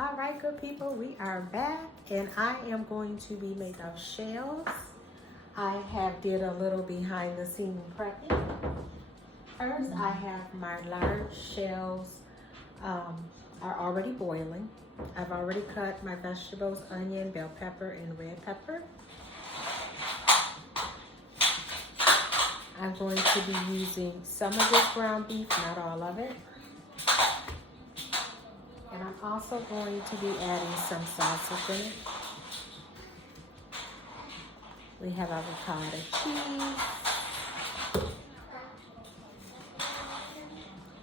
All right, good people, we are back, and I am going to be making shells. I have did a little behind the scene prepping. First, I have my large shells are already boiling. I've already cut my vegetables, onion, bell pepper, and red pepper. I'm going to be using some of this ground beef, not all of it. And I'm also going to be adding some sausage in it. We have avocado cheese.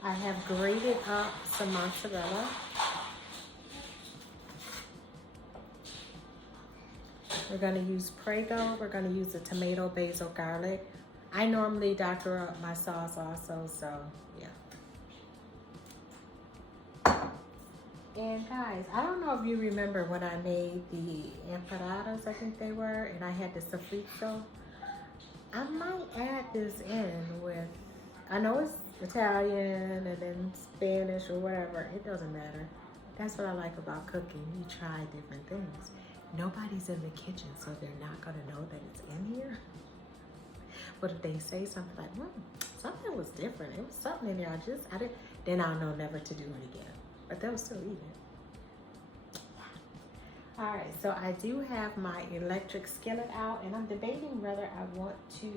I have grated up some mozzarella. We're going to use Prego. We're going to use the tomato, basil, garlic. I normally doctor up my sauce also, so yeah. And guys, I don't know if you remember when I made the empanadas, I think they were, and I had the sofrito. I might add this in with, I know it's Italian and then Spanish or whatever, it doesn't matter. That's what I like about cooking. You try different things. Nobody's in the kitchen, so they're not gonna know that it's in here. But if they say something like, something was different, it was something in there, I didn't, then I'll know never to do it again. But they'll still eat it. Yeah. All right, so I do have my electric skillet out, and I'm debating whether I want to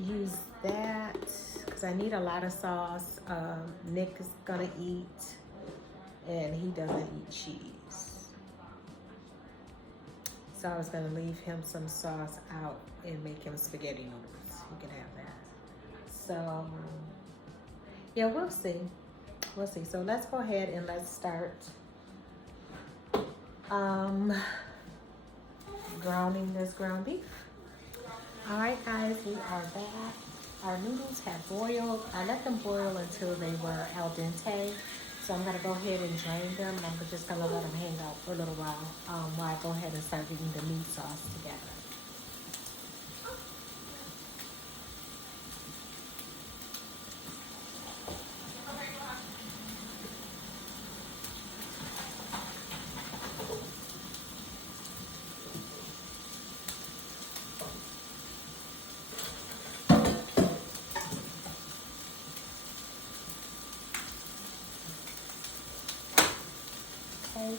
use that, because I need a lot of sauce. Nick is gonna eat, and he doesn't eat cheese. So I was gonna leave him some sauce out and make him spaghetti noodles. He can have that. So, yeah, we'll see. We'll see. So let's go ahead and let's start browning this ground beef. All right, guys, we are back. Our noodles have boiled. I let them boil until they were al dente. So I'm gonna go ahead and drain them, and I'm just gonna let them hang out for a little while I go ahead and start getting the meat sauce together.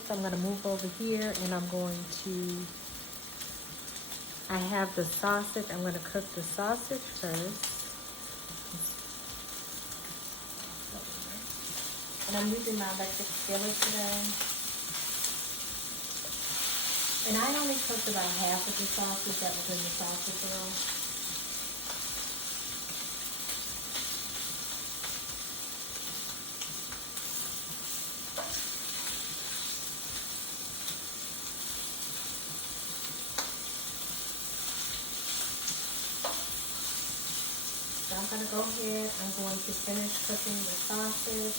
So I'm going to move over here, and I'm going to, I have the sausage. I'm going to cook the sausage first. And I'm using my electric skillet today. And I only cooked about half of the sausage that was in the sausage roll. I'm going to go ahead, I'm going to finish cooking the sausage.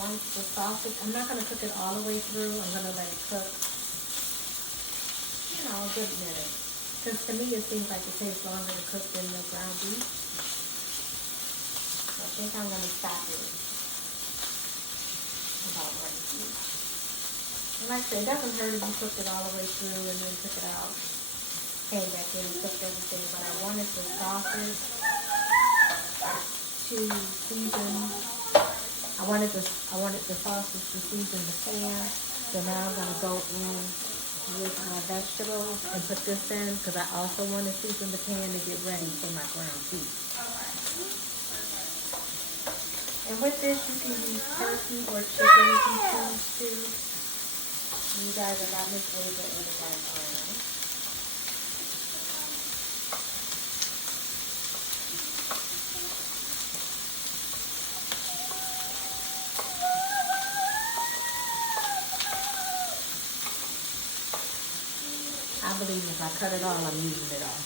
Once the sausage, I'm not going to cook it all the way through. I'm going to let it cook, you know, a good minute. Because to me, it seems like it takes longer to cook than the ground beef. So I think I'm going to stop it about right here. And like I said, it doesn't hurt if you cook it all the way through and then took it out, came back in and cooked everything. But I wanted the sausage to season. I wanted the sausage to season the pan. So now I'm gonna go in with my vegetables and put this in, because I also want to season the pan to get ready for my ground beef. And with this, you can use turkey or chicken if you choose to. You guys are not mixing it in the cast iron. I believe if I cut it all, I'm using it all.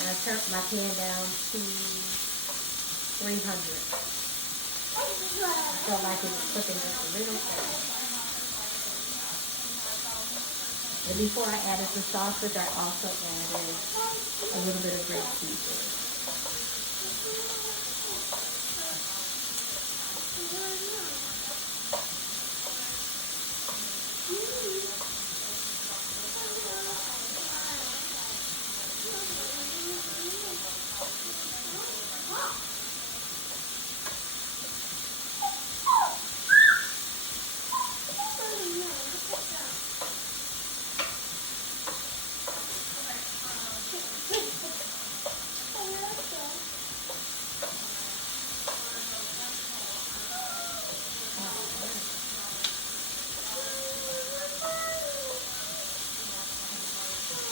And I turned my pan down to 300. I felt like it was cooking just a little fast. And before I added the sausage, I also added a little bit of grape seasoning.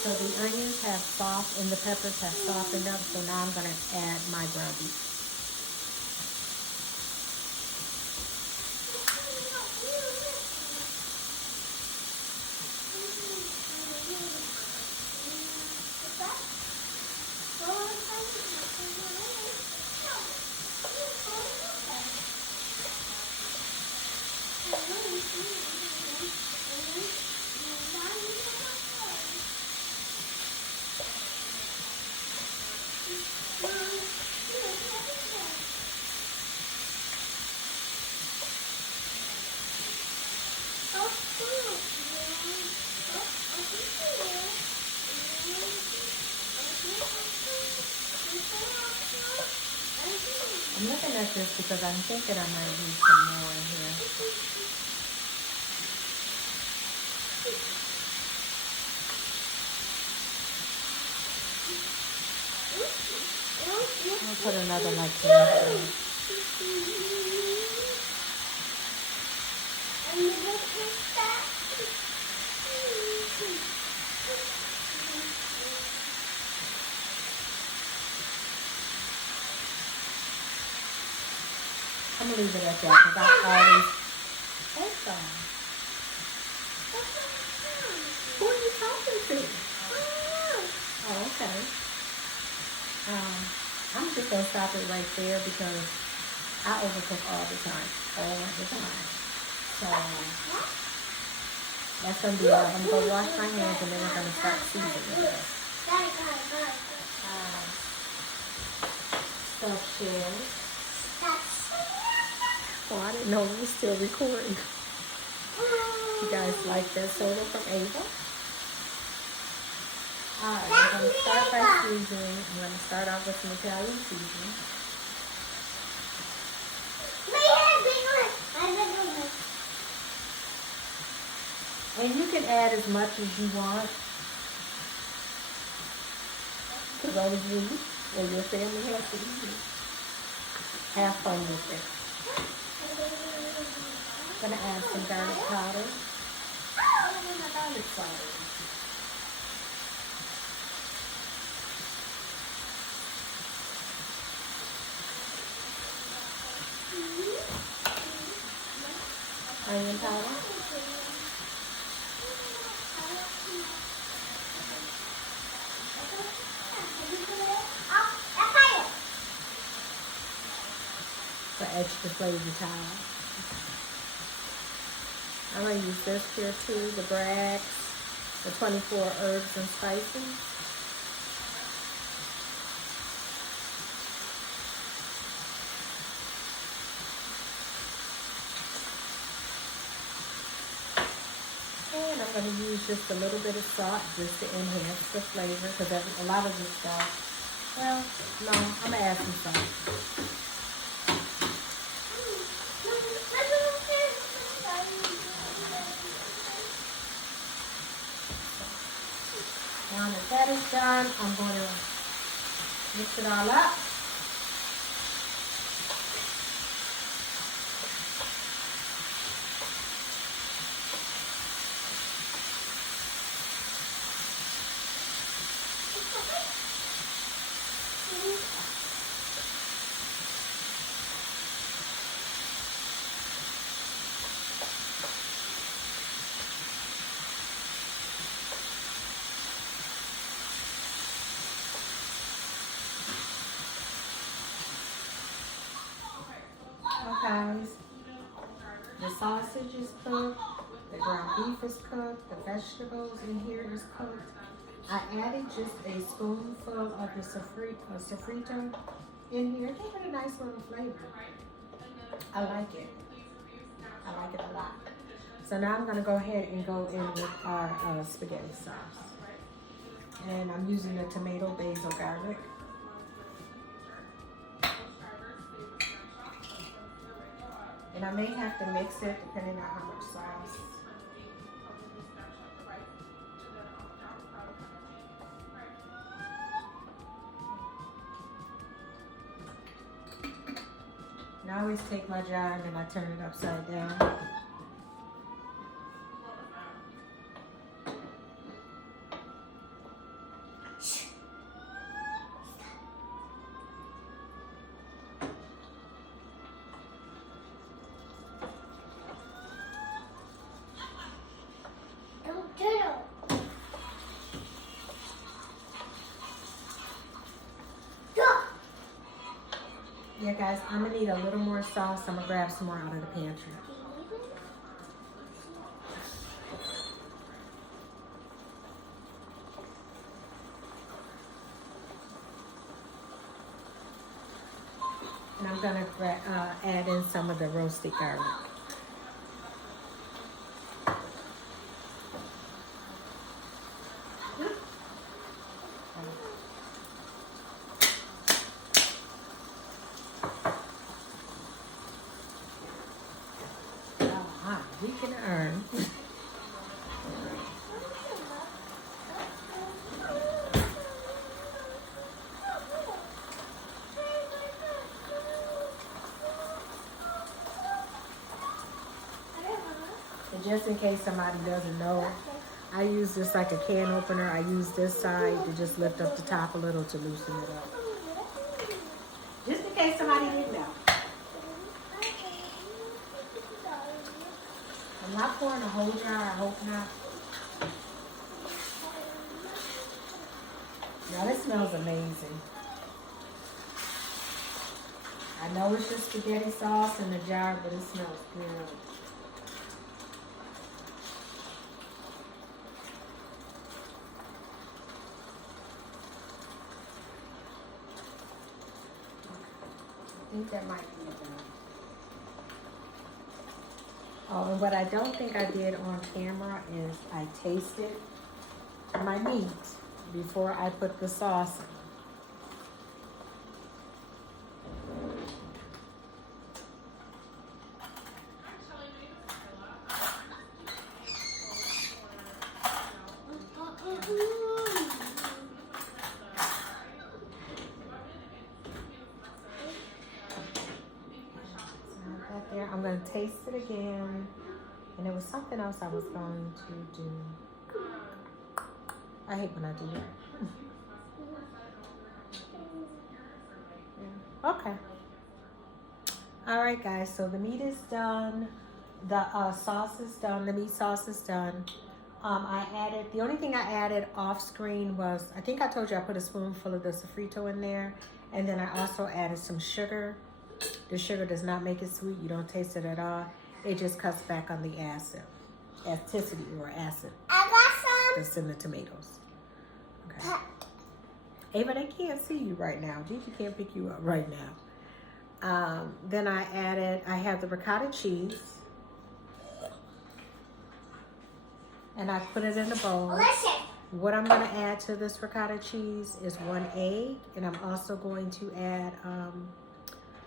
So the onions have and the peppers have softened up. So now I'm going to add my ground beef. I'm looking at this because I'm thinking I might need some more in here. I'll put another like this. I'm going to leave it at that because I always... Hold on. Who are you talking to? Oh, okay. I'm just going to stop it right there because I overcook all the time. So, that's going to be it. I'm going to go wash my hands and then we're going to start seasoning it. Stuffed shells. Oh, I didn't know we were still recording. You guys like that soda from Ava? Alright, I'm going to start by seasoning. I'm going to start off with some Italian seasoning. And you can add as much as you want. Because only you or your family has to eat it. Have fun with it. I'm going to add some garlic powder. Garlic powder. Onion powder. For extra flavor time. I'm going to use this here too, the Bragg's, the 24 herbs and spices. And I'm going to use just a little bit of salt just to enhance the flavor because a lot of this stuff, well, no, I'm going to add some salt. Now that that is done, I'm going to mix it all up. Okay, the sausage is cooked. The ground beef is cooked. The vegetables in here is cooked. I added just a spoonful of the sofrito in here. It gave it a nice little flavor. I like it. I like it a lot. So now I'm going to go ahead and go in with our spaghetti sauce. And I'm using the tomato, basil, garlic. And I may have to mix it depending on how much sauce. And I always take my jar and then I turn it upside down. Yeah, guys, I'm gonna need a little more sauce. I'm gonna grab some more out of the pantry. And I'm gonna add in some of the roasted garlic. We can earn. And just in case somebody doesn't know, I use this like a can opener. I use this side to just lift up the top a little to loosen it up. Just in case somebody didn't know. I'm not pouring a whole jar, I hope not. Now this smells amazing. I know it's just spaghetti sauce in the jar, but it smells good. I think that might be enough. Oh, and what I don't think I did on camera is I tasted my meat before I put the sauce in. I'm going to taste it again. And there was something else I was going to do. I hate when I do that. Yeah. Okay. All right, guys. So the meat is done. The sauce is done. The meat sauce is done. The only thing I added off screen was, I think I told you I put a spoonful of the sofrito in there. And then I also added some sugar. The sugar does not make it sweet. You don't taste it at all. It just cuts back on the acidity or acid. I got some. That's in the tomatoes. Okay. Ava, they can't see you right now. Gigi can't pick you up right now. Then I have the ricotta cheese. And I put it in a bowl. Listen. What I'm going to add to this ricotta cheese is 1 egg. And I'm also going to add...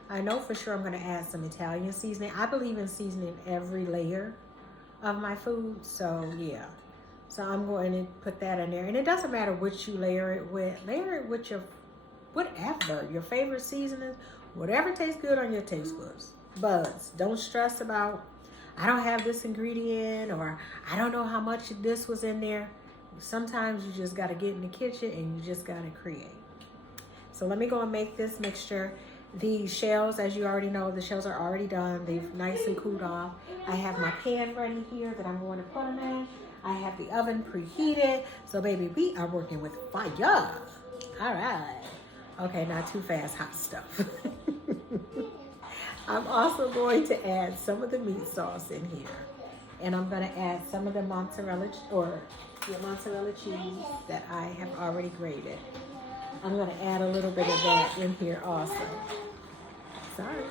I know for sure I'm going to add some Italian seasoning. I believe in seasoning every layer of my food. So, yeah. So, I'm going to put that in there. And it doesn't matter what you layer it with. Layer it with your, whatever, your favorite seasonings. Whatever tastes good on your taste buds. Don't stress about, I don't have this ingredient or I don't know how much this was in there. Sometimes you just got to get in the kitchen and you just got to create. So, let me go and make this mixture. The shells, as you already know, the shells are already done. They've nice and cooled off. I have my pan ready here that I'm going to put them in. I have the oven preheated. So, baby, we are working with fire. All right. Okay, not too fast, hot stuff. I'm also going to add some of the meat sauce in here. And I'm gonna add some of the mozzarella cheese that I have already grated. I'm gonna add a little bit of that in here also. Sorry.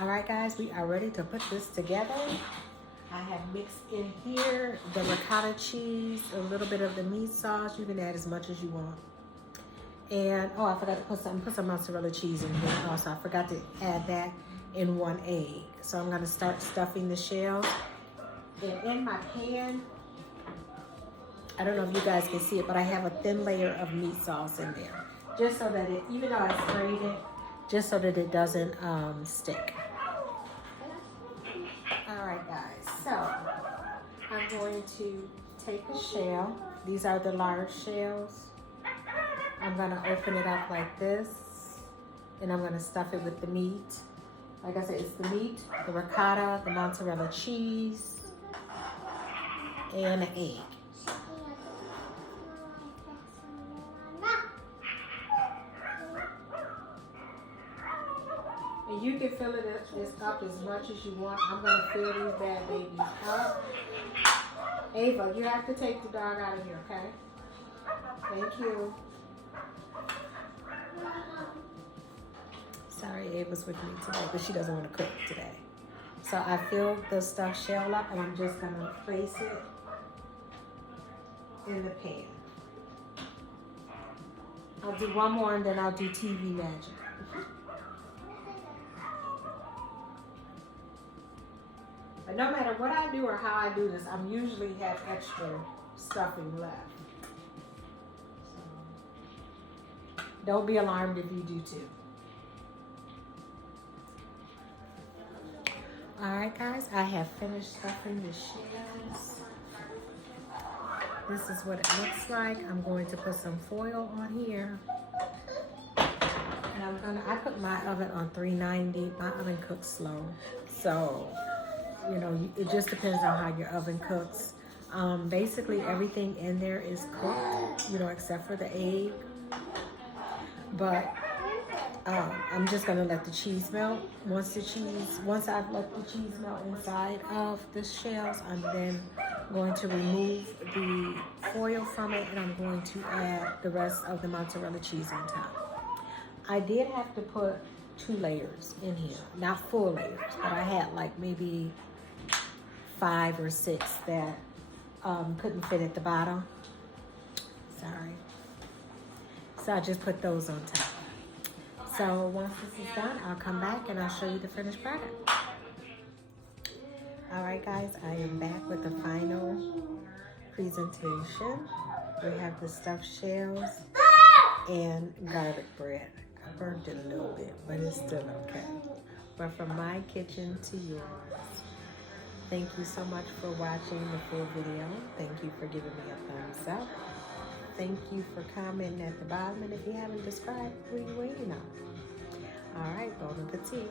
All right, guys, we are ready to put this together. I have mixed in here the ricotta cheese, a little bit of the meat sauce. You can add as much as you want. And, oh, I forgot to put some mozzarella cheese in here also. I forgot to add that in 1 egg. So I'm gonna start stuffing the shell. And in my pan, I don't know if you guys can see it, but I have a thin layer of meat sauce in there. Just so that it, even though I sprayed it, just so that it doesn't stick. All right, guys, so I'm going to take a shell. These are the large shells. I'm gonna open it up like this, and I'm gonna stuff it with the meat. Like I said, it's the meat, the ricotta, the mozzarella cheese, and an egg. And you can fill this up as much as you want. I'm gonna fill these bad babies up. Ava, you have to take the dog out of here, okay? Thank you. Sorry, Ava's with me today, but she doesn't want to cook today. So I filled the stuffed shell up, and I'm just gonna place it in the pan. I'll do one more, and then I'll do TV magic. But no matter what I do or how I do this, I'm usually have extra stuffing left. So don't be alarmed if you do too. All right, guys, I have finished stuffing the shells. This is what it looks like. I'm going to put some foil on here. And I put my oven on 390. My oven cooks slow. So, you know, it just depends on how your oven cooks. Basically, everything in there is cooked, you know, except for the egg. But I'm just gonna let the cheese melt. Once I've let the cheese melt inside of the shells, I'm then going to remove the foil from it, and I'm going to add the rest of the mozzarella cheese on top. I did have to put 2 layers in here, not full layers, but I had like maybe 5 or 6 that couldn't fit at the bottom. Sorry. So I just put those on top. So once this is done, I'll come back and I'll show you the finished product. All right, guys, I am back with the final presentation. We have the stuffed shells and garlic bread. I burnt it a little bit, but it's still okay. But from my kitchen to yours. Thank you so much for watching the full video. Thank you for giving me a thumbs up. Thank you for commenting at the bottom. And if you haven't subscribed, what are you waiting on? All right, bon appetit.